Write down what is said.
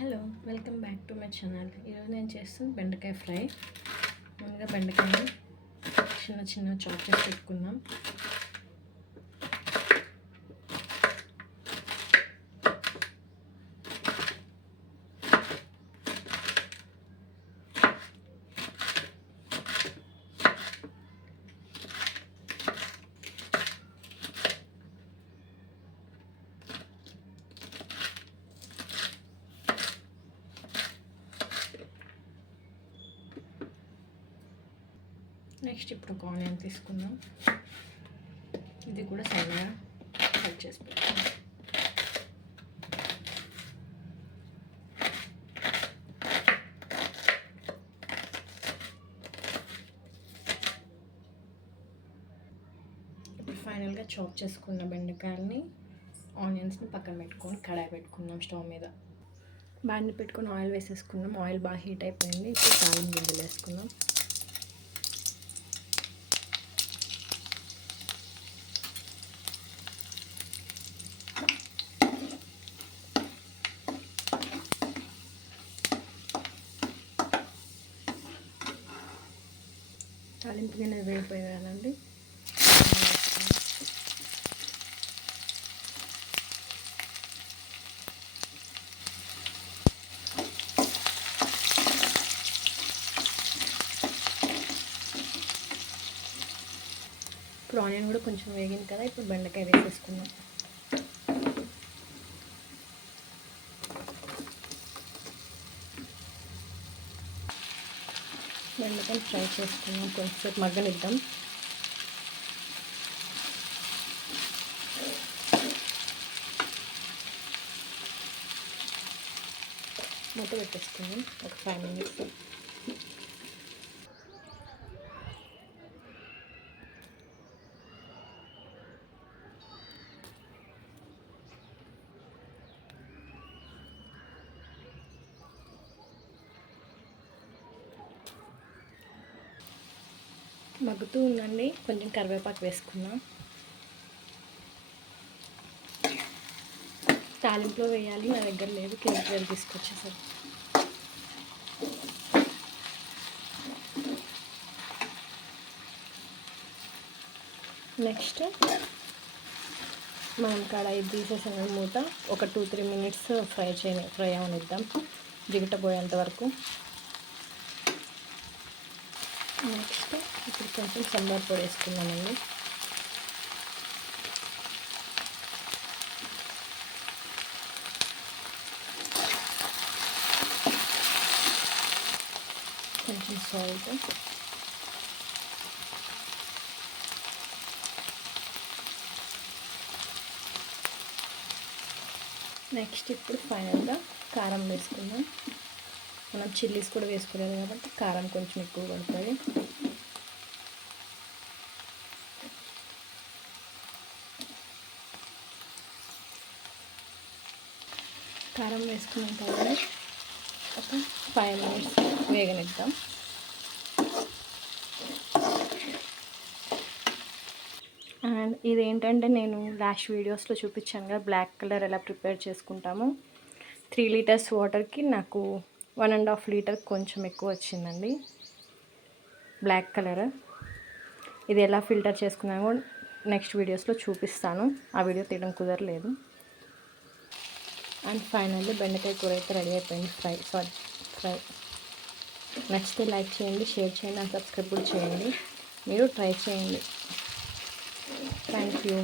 Hello, welcome back to my channel. ఈరోజు నేను చేస్తాను బెండకాయ ఫ్రై. ముందుగా బెండకాయని చిన్న చిన్న చాప్ చేసి పెట్టుకుందాం. నెక్స్ట్ ఇప్పుడు ఒక ఆనియన్ తీసుకుందాం. ఇది కూడా సన్నగా కట్ చేసి పెట్టుకుందాం. ఇప్పుడు ఫైనల్గా చాప్ చేసుకున్న బెండకాయలని ఆనియన్స్ని పక్కన పెట్టుకొని కడాయి పెట్టుకుందాం. స్టవ్ మీద బాండి పెట్టుకొని ఆయిల్ వేసేసుకుందాం. ఆయిల్ బాగా హీట్ అయిపోయింది. ఇప్పుడు తాలింపు గింజలు వేసుకుందాం. తాలింపు గిన్నె వేగిపోయానండి. ఇప్పుడు ఆనియన్ కూడా కొంచెం వేగింది కదా, ఇప్పుడు బెండకాయ వేసేసుకుందాం. బెండకాయ ఫ్రై చేసుకుందాం. కొంచెంసేపు మగ్గనిద్దాం. మూత పెట్టేసుకుందాం ఒక 5 minutes. మగ్గుతూ ఉందండి. కొంచెం కరివేపాకు వేసుకుందాం. తాలింపులో వేయాలి, నా దగ్గర లేదు, కిందకి వెళ్ళి తీసుకొచ్చేసారు. నెక్స్ట్ మనం కడాయి తీసేసిన మూత ఒక 2-3 minutes ఫ్రై అవనిద్దాం, జిగట పోయేంత వరకు. నెక్స్ట్ ఇప్పుడు కొంచెం సాంబార్ పొడి వేసుకున్నామండి. కొంచెం సాల్ట్, నెక్స్ట్ ఇప్పుడు ఫైనల్గా కారం వేసుకుందాం. మనం చిల్లీస్ కూడా వేసుకోలేదు కాబట్టి కారం కొంచెం ఎక్కువ పడుతుంది. కారం వేసుకున్న తర్వాత ఒక 5 minutes వేగనిద్దాం. అండ్ ఇదేంటంటే నేను లాస్ట్ వీడియోస్లో చూపించాను కదా, బ్లాక్ కలర్ ఎలా ప్రిపేర్ చేసుకుంటాము. 3 liters వాటర్కి నాకు 1.5 liter కొంచెం ఎక్కువ వచ్చిందండి బ్లాక్ కలర్. ఇది ఎలా ఫిల్టర్ చేసుకున్నామో నెక్స్ట్ వీడియోస్లో చూపిస్తాను. ఆ వీడియో తీయడం కుదరలేదు. అండ్ ఫైనల్లీ బెండకాయ కూర అయితే రెడీ అయిపోయింది. ఫ్రై నచ్చితే లైక్ చేయండి, షేర్ చేయండి, అండ్ సబ్స్క్రైబ్ కూడా చేయండి. మీరు ట్రై చేయండి. Thank you.